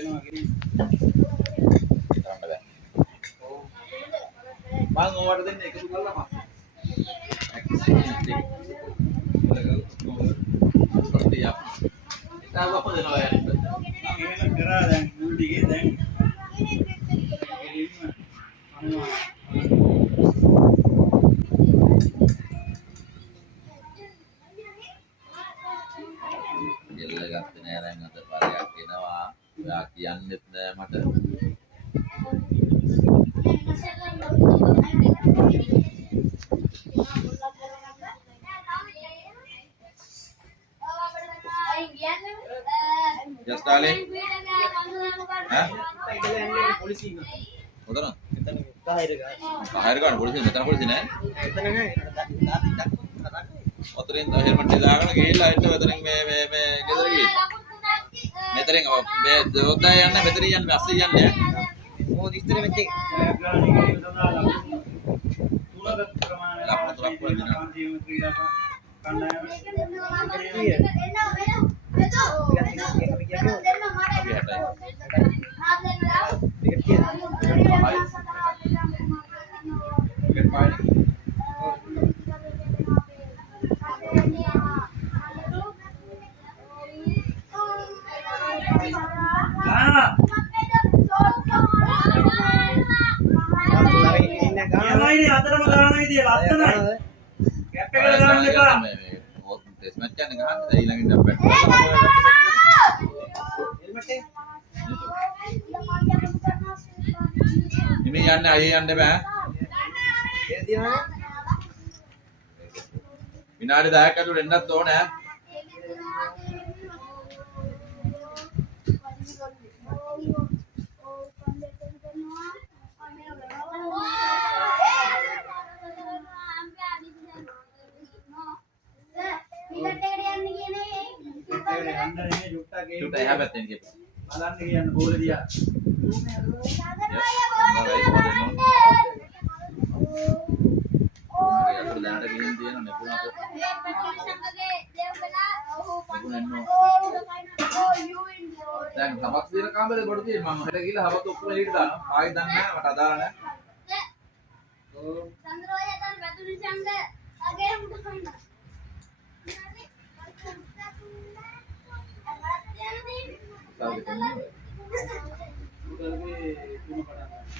කියනවා කියන්නේ. මම ඔයාලට දෙන්න එකතු කරලා පස්සේ. තාම අපද දෙනවා යන්නේ. මම එහෙම කරා දැන් මුල් ටිකේ දැන්. ගෙල්ල ගත්තේ නෑ දැන් අද පරයක් එනවා. ඔයා කියන්නෙත් නෑ මට. Just darling. Hah? පොලිසිය ඉන්නවා. Udah no? එතන කහයිර ගාන. Kahir kan polisi, මෙතන polisi නෑ. එතන නෑ. ඔතරින් හෙල්මට් එක දාගෙන ගිහිල්ලා හිට මෙතනින් මේ ගෙදර ගිහින්. මෙතනින් මේ දොද්දා යන්නේ මෙතනින් යන්නේ අස්සේ යන්නේ ඈ. මොකද ඉස්තර වෙච්ච එක. ලක්ෂ 3ක් වදිනවා. යමයිනේ අතරම ගාන විදිය ලස්සනයි. කැප් එකට දාන්න එපා. ටෙස්ට් මැච් එකක් ගහන්න ඊළඟට බැට් කරලා හෙල්මට් එක. ඉන්නේ යන්නේ අයියේ යන්න බෑ. ඒ දිනවනේ. විනාඩි 10ක් ඇතුළත එන්නත් ඕනේ. Chúng ta have it in here. බලන්න කියන්න බෝල දිහා. දැනට ගිහින් තියෙන නෙපුණාට දැන් හමක් දින කාමරේ බඩු තියෙන මම හෙට ගිහලා හමත් ඔක්කොම එළියට දානවා. ආයෙත් දන්නේ නැහැ මට අදාළ නැහැ. චන්ද්‍රෝය අතන වැදුනි ඡන්ද අගේ මුට කන්න. උදල්ගේ තුන පටන් ගන්න.